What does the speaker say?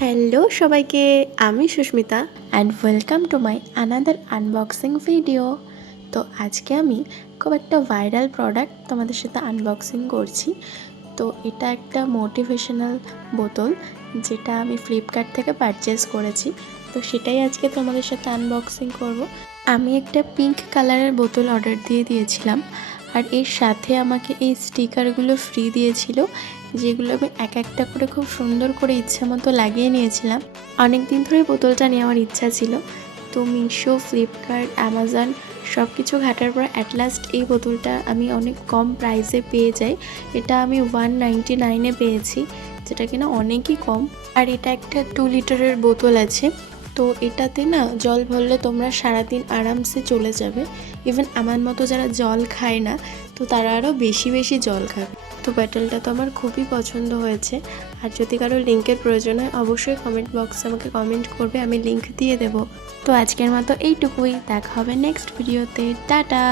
Hello সবাইকে, আমি Susmita and welcome to my another unboxing video. তো আজকে আমি খুব একটা ভাইরাল প্রোডাক্ট তোমাদের সাথে আনবক্সিং করছি। তো এটা একটা মোটিভেশনাল বোতল, যেটা আমি ফ্লিপকার্ট থেকে পারচেস করেছি। তো সেটাই আজকে তোমাদের সাথে আনবক্সিং করব। আমি একটা পিঙ্ক কালারের বোতল অর্ডার দিয়েছিলাম, আর এর সাথে আমাকে এই স্টিকারগুলো ফ্রি দিয়েছিল, যেগুলো আমি এক একটা করে খুব সুন্দর করে ইচ্ছে মতো লাগিয়ে নিয়েছিলাম। অনেক দিন ধরে বোতলটা নেওয়ার ইচ্ছা ছিল। তো মিশো, ফ্লিপকার্ট, অ্যামাজন সব কিছু ঘাটার পর অ্যাট লাস্ট এই বোতলটা আমি অনেক কম প্রাইসে পেয়ে যাই। এটা আমি 199-এ পেয়েছি, যেটা কিনা অনেকই কম। আর এটা একটা 2 লিটারের বোতল আছে। তো এটাতে না জল ভরলে তোমরা সারাদিন আরামসে চলে যাবে। ইভেন আমার মতো যারা জল খায় না, তো তারা আরও বেশি বেশি জল খাবে। তো বোতলটা তো আমার খুবই পছন্দ হয়েছে। আর যদি কারো লিঙ্কের প্রয়োজন হয় অবশ্যই কমেন্ট বক্সে আমাকে কমেন্ট করবে, আমি লিঙ্ক দিয়ে দেবো। তো আজকের মতো এইটুকুই, দেখা হবে নেক্সট ভিডিওতে। টাটা।